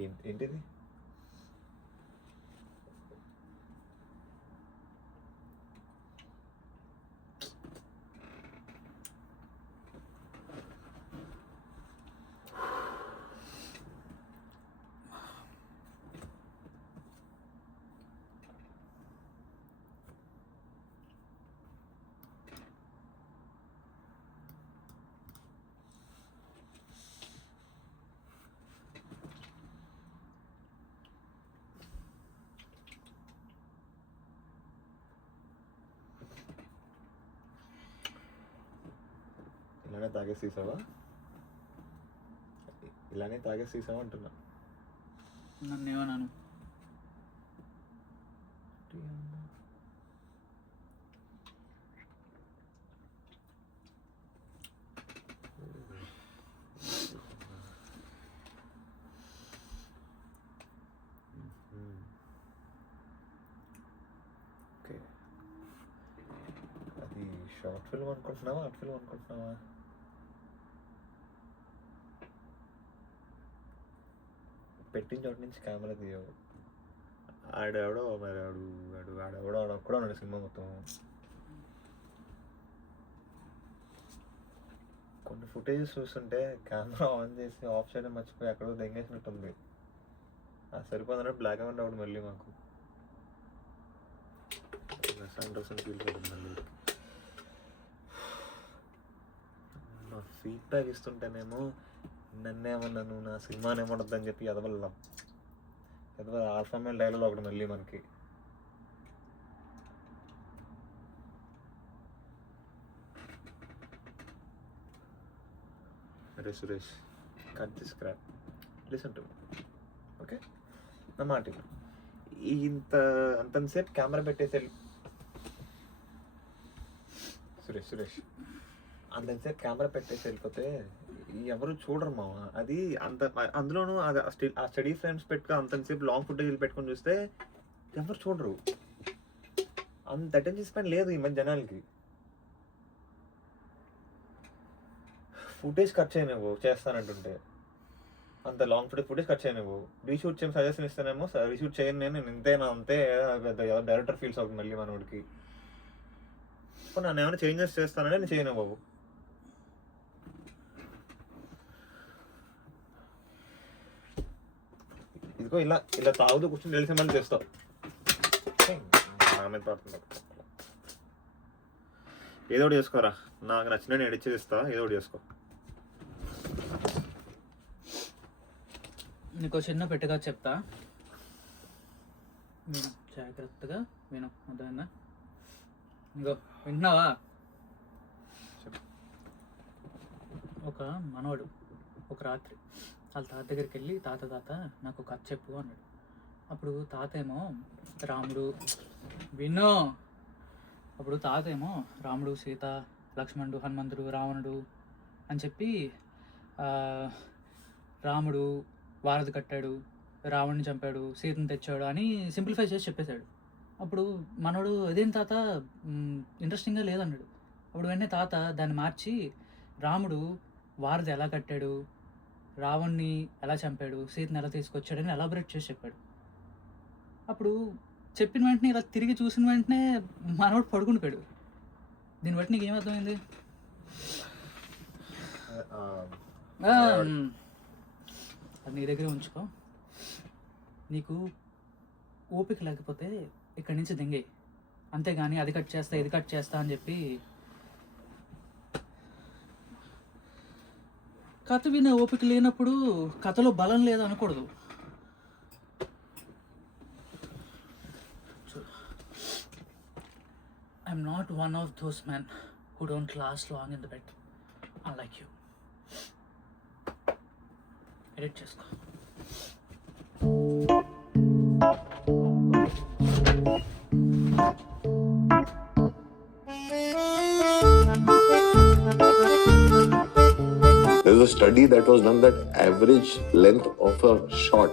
ఏంటిది? ఇలానే తాగేసేసావా? ఇలానే తాగేసేసావా అంటున్నా. నన్ను ఏమన్నాను? ఓకే, అది షార్ట్ ఫిల్మ్ అనుకుంటున్నావా, ఆర్ట్ ఫిల్మ్ అనుకుంటున్నావా? పెట్టిన చోటు నుంచి కెమెరా తీయవు. ఆడెవడో మరి ఆడెవడో ఒక్కడో ఉన్నాడు సినిమా మొత్తం. కొన్ని ఫుటేజెస్ చూస్తుంటే కెమెరా ఆన్ చేసి ఆఫ్ చేయడం మర్చిపోయి ఎక్కడో దెంగేసినట్టుంది. అది సరిపోదన్నట్టు బ్లాక్ అండ్ వైట్ అవ్వడం మళ్ళీ మాకు మళ్ళీ మా ఫీడ్బ్యాక్ ఇస్తుంటేనేమో నన్నేమన్నాను, నా సినిమానేమన్నదని చెప్పి ఎదవల్లాం. ఆల్ఫా మేల్ డైలాగ్ ఒకటి మళ్ళీ మనకి. అరే Suresh, cut this crop, listen to me, okay? నా మాట అంతసేపు కెమెరా పెట్టేసి సురేష్ అంతసేపు కెమెరా పెట్టేసి వెళ్ళిపోతే ఎవరు చూడరు మామ. అది అందులోనూ ఆ స్టడీ ఫ్రేమ్స్ పెట్టుకో అంతసేపు లాంగ్ ఫుటేజ్ పెట్టుకొని చూస్తే ఎవరు చూడరు. అంత అటెన్షన్ స్పెండ్ లేదు ఈ మధ్య జనాలకి. ఫుటేజ్ కట్ చేయనివ్వు చేస్తానంటుంటే, అంత లాంగ్ ఫుటేజ్ కట్ చేయనివ్వు. రీషూట్ చేయని సజెషన్ ఇస్తానేమో రీషూట్ చేయను, నేను ఇంతేనా అంతే డైరెక్టర్ ఫీల్స్ అవుతుంది మళ్ళీ మనోడికి. నన్ను ఏమైనా చేంజెస్ చేస్తానంటే నేను చేయను బాబు. ఇదిగో ఇలా తాగుతూ కూర్చొని తెలిసి మళ్ళీ చేస్తావు. నా మీద పడుతుంది. ఏదో ఒకటి చేసుకోరా, నాకు నచ్చిన నేను ఎడిట్ చేస్తా, ఏదో ఒకటి చేసుకో. నీకు చిన్న పెట్టగా చెప్తా, విను జాగ్రత్తగా విను, అర్థమైందా? ఇంకో వింటున్నావా? ఒక మనవడు ఒక రాత్రి వాళ్ళ తాత దగ్గరికి వెళ్ళి, తాత నాకు కథ చెప్పు అన్నాడు. అప్పుడు తాత ఏమో రాముడు విను అప్పుడు తాత ఏమో రాముడు, సీత, లక్ష్మణుడు, హనుమంతుడు, రావణుడు అని చెప్పి రాముడు వారధి కట్టాడు, రావణ్ని చంపాడు, సీతను తెచ్చాడు అని సింప్లిఫై చేసి చెప్పేశాడు. అప్పుడు మనోడు ఇదేం తాత ఇంట్రెస్టింగ్గా లేదన్నాడు. అప్పుడు వెంటనే తాత దాన్ని మార్చి రాముడు వారధి ఎలా కట్టాడు, రావణ్ణి ఎలా చంపాడు, సీతను ఎలా తీసుకొచ్చాడని ఎలాబరేట్ చేసి చెప్పాడు. అప్పుడు చెప్పిన వెంటనే ఇలా తిరిగి చూసిన వెంటనే మనోడు పడుకునిపోయాడు. దీన్ని బట్టి నీకు ఏమర్థమైంది? అది నీ దగ్గరే ఉంచుకో. నీకు ఓపిక లేకపోతే ఇక్కడి నుంచి దింగే, అంతేగాని అది కట్ చేస్తా ఇది కట్ చేస్తా అని చెప్పి కథ వినే ఓపిక లేనప్పుడు కథలో బలం లేదు అనకూడదు. I'm not one of those men who don't last long in the bed, unlike you. Edit చేసుకో. There's a study that was done that average length of a shot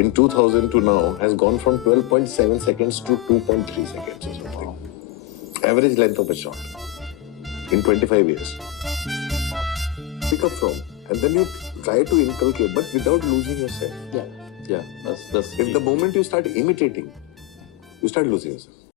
in 2000 to now has gone from 12.7 seconds to 2.3 seconds or something. Average length of a shot in 25 years. Pick up from, and then you Try to inculcate, but without losing yourself. Yeah, that's If the moment you start imitating, you start losing yourself.